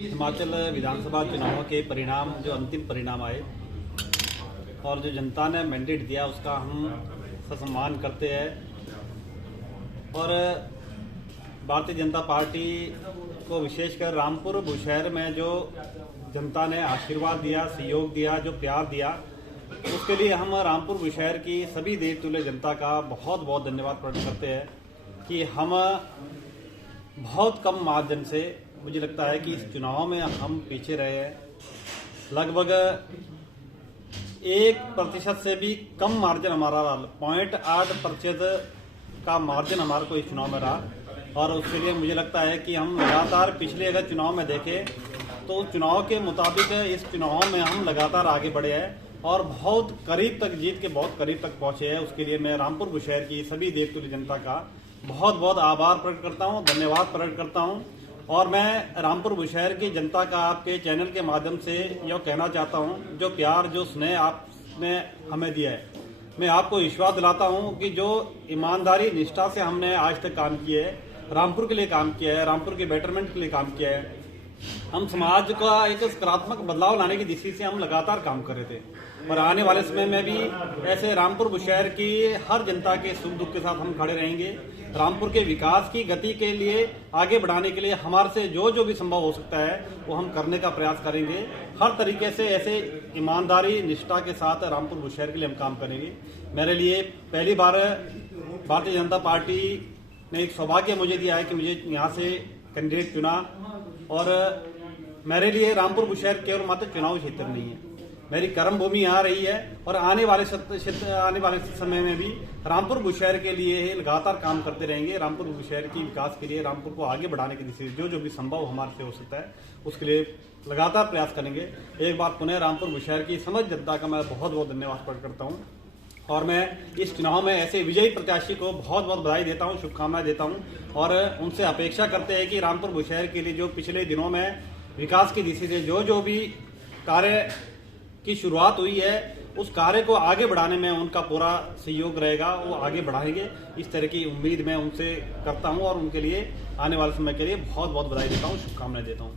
हिमाचल विधानसभा चुनावों के परिणाम जो अंतिम परिणाम आए और जो जनता ने मैंडेट दिया उसका हम सम्मान करते हैं और भारतीय जनता पार्टी को विशेषकर रामपुर बुशहर में जो जनता ने आशीर्वाद दिया, सहयोग दिया, जो प्यार दिया, उसके लिए हम रामपुर बुशहर की सभी देशतुल्य जनता का बहुत बहुत धन्यवाद प्रकट करते हैं कि हम बहुत कम मार्जिन से, मुझे लगता है कि इस चुनाव में हम पीछे रहे हैं। लगभग 1% से भी कम मार्जिन हमारा रहा, 0.8% का मार्जिन हमारे को इस चुनाव में रहा और उसके लिए मुझे लगता है कि हम लगातार पिछले अगर चुनाव में देखें तो चुनाव के मुताबिक इस चुनाव में हम लगातार आगे बढ़े हैं और बहुत करीब तक, जीत के बहुत करीब तक पहुंचे हैं। उसके लिए मैं रामपुर बुशहर की सभी देशतुल्य जनता का बहुत बहुत आभार प्रकट करता हूं, धन्यवाद प्रकट करता हूं और मैं रामपुर बुशहर की जनता का आपके चैनल के माध्यम से यह कहना चाहता हूं, जो प्यार, जो स्नेह आपने हमें दिया है, मैं आपको विश्वास दिलाता हूं कि जो ईमानदारी, निष्ठा से हमने आज तक काम किया है, रामपुर के लिए काम किया है, रामपुर के बेटरमेंट के लिए काम किया है, हम समाज का एक सकारात्मक बदलाव लाने की दिशा से हम लगातार काम कर रहे थे और आने वाले समय में भी ऐसे रामपुर बुशहर की हर जनता के सुख दुख के साथ हम खड़े रहेंगे। रामपुर के विकास की गति के लिए, आगे बढ़ाने के लिए हमारे से जो भी संभव हो सकता है वो हम करने का प्रयास करेंगे। हर तरीके से ऐसे ईमानदारी, निष्ठा के साथ रामपुर बुशहर के लिए हम काम करेंगे। मेरे लिए पहली बार भारतीय जनता पार्टी ने एक सौभाग्य मुझे दिया है कि मुझे यहाँ से कैंडिडेट चुना और मेरे लिए रामपुर बुशहर केवल मात्र चुनाव क्षेत्र नहीं है, मेरी कर्म भूमि यहाँ रही है और आने वाले समय में भी रामपुर बुशहर के लिए लगातार काम करते रहेंगे। रामपुर बुशहर की विकास के लिए, रामपुर को आगे बढ़ाने की दिशा से जो भी संभव हमारे से हो सकता है उसके लिए लगातार प्रयास करेंगे। एक बार पुनः रामपुर बुशहर की समस्त जनता का मैं बहुत बहुत धन्यवाद प्रकट करता हूँ और मैं इस चुनाव में ऐसे विजयी प्रत्याशी को बहुत बहुत बधाई देता हूँ, शुभकामनाएं देता हूँ और उनसे अपेक्षा करते हैं कि रामपुर बुशहर के लिए जो पिछले दिनों में विकास की दिशा से जो भी कार्य की शुरुआत हुई है उस कार्य को आगे बढ़ाने में उनका पूरा सहयोग रहेगा, वो आगे बढ़ाएंगे। इस तरह की उम्मीद मैं उनसे करता हूं और उनके लिए आने वाले समय के लिए बहुत बहुत बधाई देता हूं, शुभकामनाएं देता हूं।